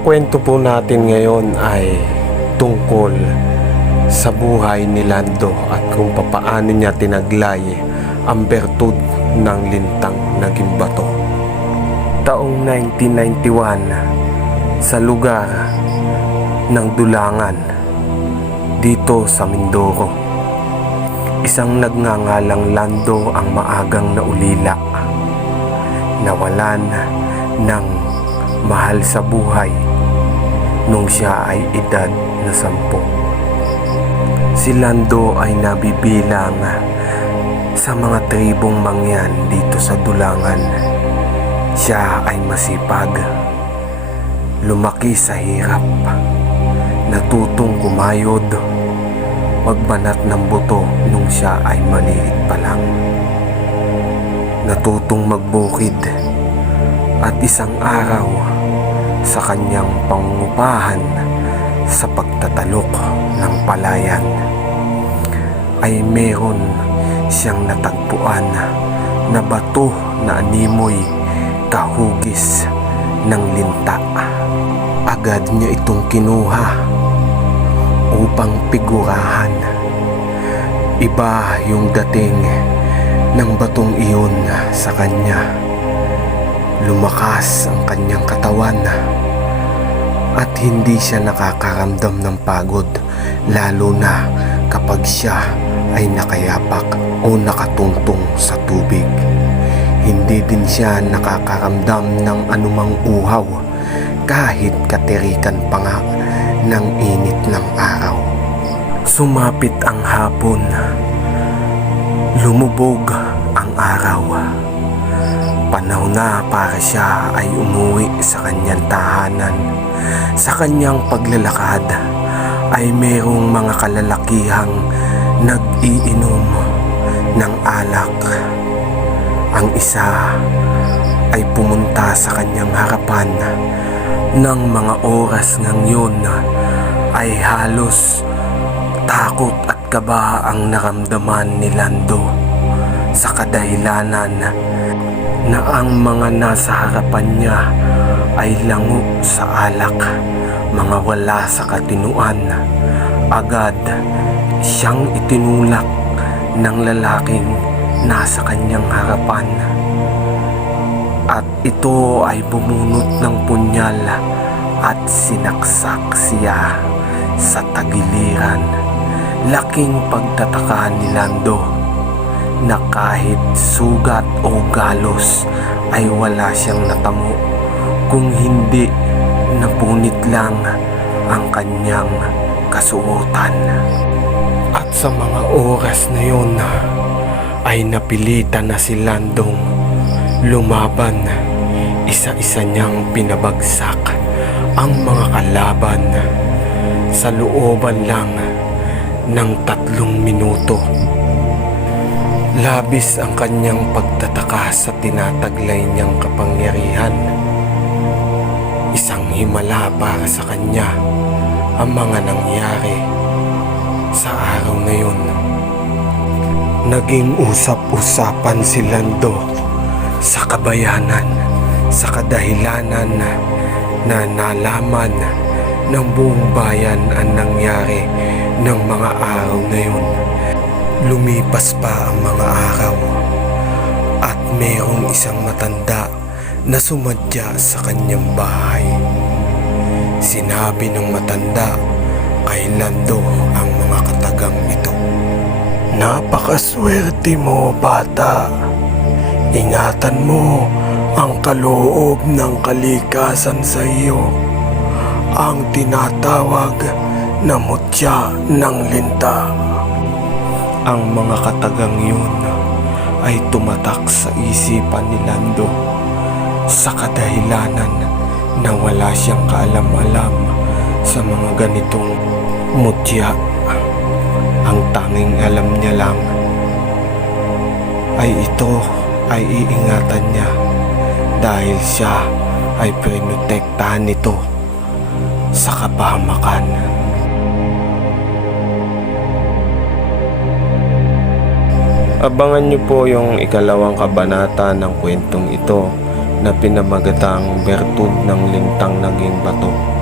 Ang kwento po natin ngayon ay tungkol sa buhay ni Lando at kung papaano niya tinaglay ang bertud ng lintang naging bato. Taong 1991 sa lugar ng Dulangan dito sa Mindoro, isang nagngangalang Lando ang maagang naulila, nawalan ng mahal sa buhay nung siya ay edad na 10. Si Lando ay nabibilang sa mga tribong mangyan dito sa Dulangan. Siya ay masipag, lumaki sa hirap, natutong kumayod, magbanat ng buto nung siya ay maliit pa lang, natutong magbukid, at isang araw sa kanyang pangungupahan sa pagtatalok ng palayan ay meron siyang natagpuan na bato na animoy kahugis ng linta. Agad niya itong kinuha upang pigurahan. Iba yung dating ng batong iyon sa kanya. Lumakas ang kanyang katawan at hindi siya nakakaramdam ng pagod, lalo na kapag siya ay nakayapak o nakatungtong sa tubig. Hindi din siya nakakaramdam ng anumang uhaw kahit katirikan pa nga ng init ng araw. Sumapit ang hapon, lumubog ang araw. Panahon na para siya ay umuwi sa kanyang tahanan. Sa kanyang paglalakad ay mayroong mga kalalakihang nag-iinom ng alak. Ang isa ay pumunta sa kanyang harapan. Ng mga oras ng yun ay halos takot at kaba ang naramdaman ni Lando sa kadahilanan na ang mga nasa harapan niya ay lango sa alak, mga wala sa katinuan. Agad siyang itinulak ng lalaking nasa kanyang harapan at ito ay bumunot ng punyal at sinaksak siya sa tagiliran. Laking pagtataka ni Lando na kahit sugat o galos ay wala siyang natamo, kung hindi napunit lang ang kanyang kasuotan. At sa mga oras na yun ay napilitan na si Landong lumaban. Isa-isa niyang pinabagsak ang mga kalaban sa looban lang ng 3 minuto. Labis ang kanyang pagtataka sa tinataglay niyang kapangyarihan. Isang himala para sa kanya ang mga nangyari sa araw na yun. Naging usap-usapan si Lando sa kabayanan sa kadahilanan na nalaman ng buong bayan ang nangyari ng mga araw na yun. Lumipas pa ang mga araw at mayroong isang matanda na sumadya sa kanyang bahay. Sinabi ng matanda kay Lando ang mga katagang ito. "Napakaswerte mo, bata. Ingatan mo ang kaloob ng kalikasan sa iyo, ang tinatawag na mutya ng linta." Ang mga katagang yun ay tumatak sa isipan ni Lando sa kadahilanan na wala siyang kaalam-alam sa mga ganitong mutya. Ang tanging alam niya lang ay ito ay iingatan niya dahil siya ay pinotektahan nito sa kapahamakan. Abangan niyo po yung ikalawang kabanata ng kwentong ito na pinamagatang bertud ng lintang naging bato.